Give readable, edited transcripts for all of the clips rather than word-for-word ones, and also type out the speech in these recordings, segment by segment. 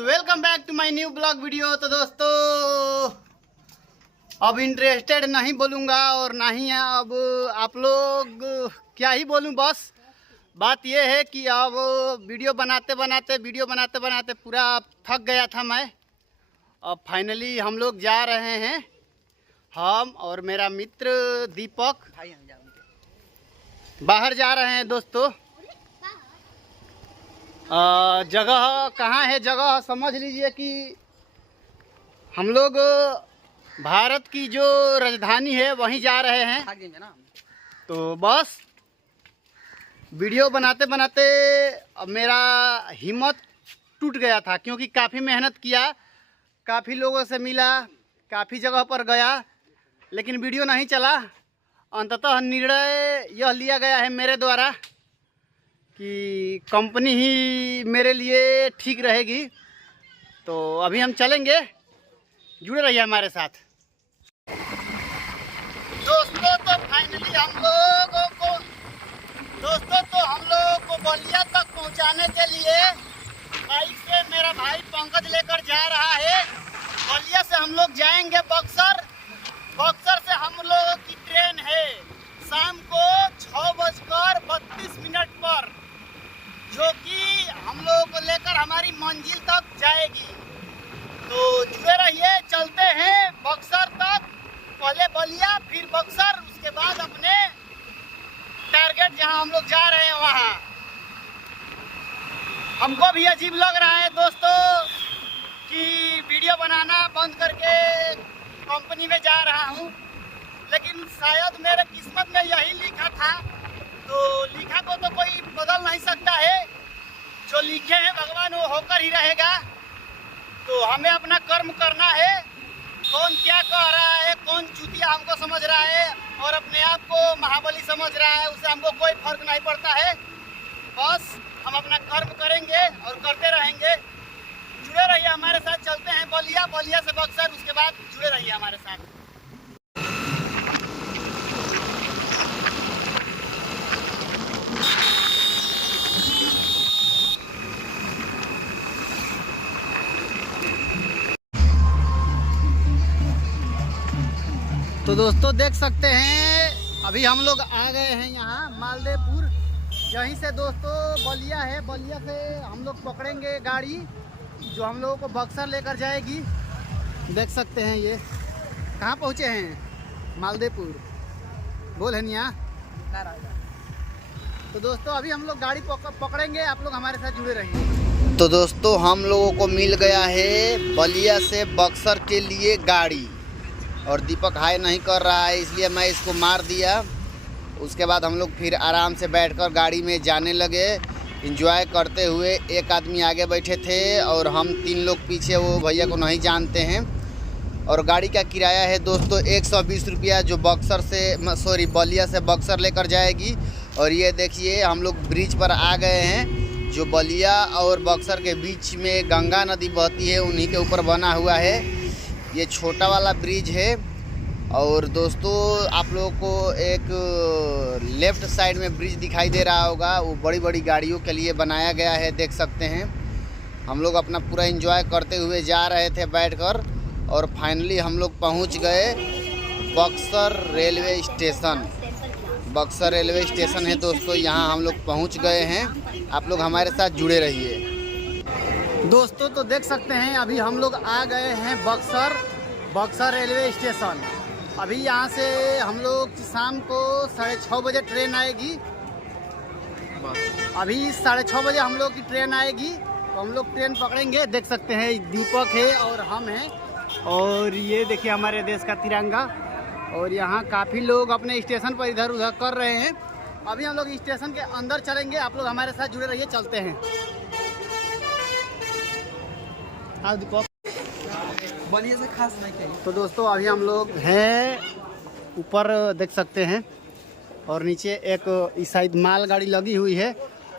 Welcome back to my new blog video. तो दोस्तों अब इंटरेस्टेड नहीं बोलूँगा और ना ही अब आप लोग क्या ही बोलूँ। बस बात यह है कि अब वीडियो बनाते बनाते पूरा थक गया था मैं। अब फाइनली हम लोग जा रहे हैं, हम और मेरा मित्र दीपक बाहर जा रहे हैं। दोस्तों जगह कहाँ है, जगह समझ लीजिए कि हम लोग भारत की जो राजधानी है वहीं जा रहे हैं। तो बस वीडियो बनाते बनाते अब मेरा हिम्मत टूट गया था, क्योंकि काफ़ी मेहनत किया, काफ़ी लोगों से मिला, काफ़ी जगह पर गया, लेकिन वीडियो नहीं चला। अंततः निर्णय यह लिया गया है मेरे द्वारा कि कंपनी ही मेरे लिए ठीक रहेगी। तो अभी हम चलेंगे, जुड़े रहिए हमारे साथ। दोस्तों तो फाइनली हम लोगों को बलिया तक पहुंचाने के लिए बाइक से मेरा भाई पंकज लेकर जा रहा है। बलिया से हम लोग जाएंगे बक्सर। बक्सर से हम लोगों की ट्रेन है शाम को 6:32 पर, जो कि हम लोगों को लेकर हमारी मंजिल तक जाएगी। तो जुड़े रहिए, चलते हैं बक्सर तक। पहले बलिया फिर बक्सर, उसके बाद अपने टारगेट जहां हम लोग जा रहे हैं वहां। हमको भी अजीब लग रहा है दोस्तों कि वीडियो बनाना बंद करके कंपनी में जा रहा हूं, लेकिन शायद मेरे किस्मत में यही लिखा था। तो लिखा को तो कोई बदल नहीं सकता है, जो लिखे हैं भगवान वो होकर ही रहेगा। तो हमें अपना कर्म करना है। कौन क्या कह रहा है, कौन चूतिया हमको समझ रहा है और अपने आप को महाबली समझ रहा है, उससे हमको कोई फर्क नहीं पड़ता है। बस हम अपना कर्म करेंगे और करते रहेंगे। जुड़े रहिए हमारे साथ, चलते हैं बलिया, बलिया से बक्सर, उसके बाद जुड़े रहिए हमारे साथ। तो दोस्तों देख सकते हैं अभी हम लोग आ गए हैं यहाँ मालदेपुर। यहीं से दोस्तों बलिया है, बलिया से हम लोग पकड़ेंगे गाड़ी जो हम लोगों को बक्सर लेकर जाएगी। देख सकते हैं ये कहाँ पहुँचे हैं, मालदेपुर बोल है नहीं। तो दोस्तों अभी हम लोग गाड़ी पकड़ेंगे, आप लोग हमारे साथ जुड़े रहिए। तो दोस्तों हम लोगों को मिल गया है बलिया से बक्सर के लिए गाड़ी, और दीपक हाय नहीं कर रहा है इसलिए मैं इसको मार दिया। उसके बाद हम लोग फिर आराम से बैठकर गाड़ी में जाने लगे, एंजॉय करते हुए। एक आदमी आगे बैठे थे और हम 3 लोग पीछे, वो भैया को नहीं जानते हैं। और गाड़ी का किराया है दोस्तों 120 रुपया, जो बलिया से बक्सर लेकर जाएगी। और ये देखिए हम लोग ब्रिज पर आ गए हैं, जो बलिया और बक्सर के बीच में गंगा नदी बहती है, उन्हीं के ऊपर बना हुआ है। ये छोटा वाला ब्रिज है। और दोस्तों आप लोगों को एक लेफ़्ट साइड में ब्रिज दिखाई दे रहा होगा, वो बड़ी बड़ी गाड़ियों के लिए बनाया गया है, देख सकते हैं। हम लोग अपना पूरा एंजॉय करते हुए जा रहे थे बैठकर, और फाइनली हम लोग पहुंच गए Buxar railway station. Buxar railway station है दोस्तों, यहाँ हम लोग पहुंच गए हैं। आप लोग हमारे साथ जुड़े रहिए। दोस्तों तो देख सकते हैं अभी हम लोग आ गए हैं बक्सर रेलवे स्टेशन। अभी यहाँ से हम लोग शाम को 6:30 बजे ट्रेन आएगी। अभी 6:30 बजे हम लोग की ट्रेन आएगी, तो हम लोग ट्रेन पकड़ेंगे। देख सकते हैं दीपक है और हम हैं, और ये देखिए हमारे देश का तिरंगा। और यहाँ काफ़ी लोग अपने स्टेशन पर इधर उधर कर रहे हैं। अभी हम लोग स्टेशन के अंदर चलेंगे, आप लोग हमारे साथ जुड़े रहिए, चलते हैं। हाँ दीपक, बलिया से खास नहीं चाहिए। तो दोस्तों अभी हम लोग हैं ऊपर, देख सकते हैं, और नीचे एक इस साइड मालगाड़ी लगी हुई है।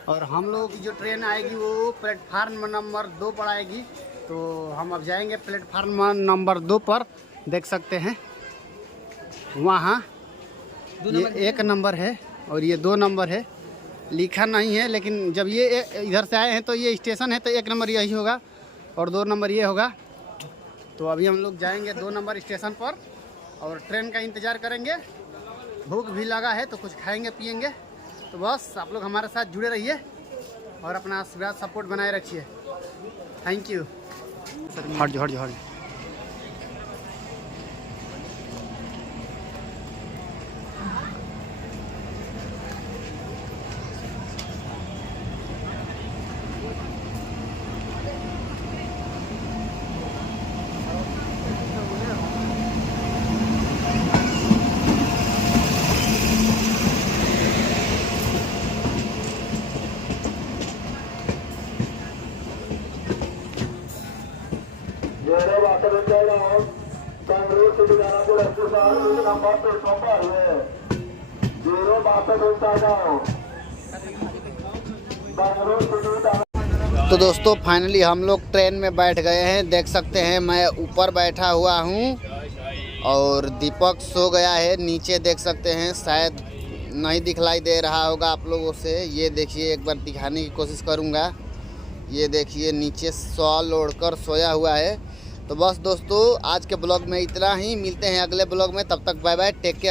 और हम लोगों की जो ट्रेन आएगी वो प्लेटफार्म नंबर 2 पर आएगी। तो हम अब जाएंगे प्लेटफार्म नंबर 2 पर। देख सकते हैं वहाँ ये 1 नंबर है और ये 2 नंबर है, लिखा नहीं है, लेकिन जब ये इधर से आए हैं तो ये स्टेशन है तो 1 नंबर यही होगा। और 2 नंबर ये होगा। तो अभी हम लोग जाएंगे 2 नंबर स्टेशन पर और ट्रेन का इंतज़ार करेंगे। भूख भी लगा है तो कुछ खाएंगे पिएंगे। तो बस आप लोग हमारे साथ जुड़े रहिए और अपना आशीर्वाद सपोर्ट बनाए रखिए। Thank you. हट जाओ। तो दोस्तों फाइनली हम लोग ट्रेन में बैठ गए हैं। देख सकते हैं मैं ऊपर बैठा हुआ हूँ और दीपक सो गया है नीचे। देख सकते हैं शायद नहीं दिखलाई दे रहा होगा आप लोगों से। ये देखिए एक बार दिखाने की कोशिश करूँगा। ये देखिए नीचे शॉल ओढ़कर सोया हुआ है। तो बस दोस्तों आज के ब्लॉग में इतना ही। मिलते हैं अगले ब्लॉग में, तब तक बाय बाय, टेक केयर।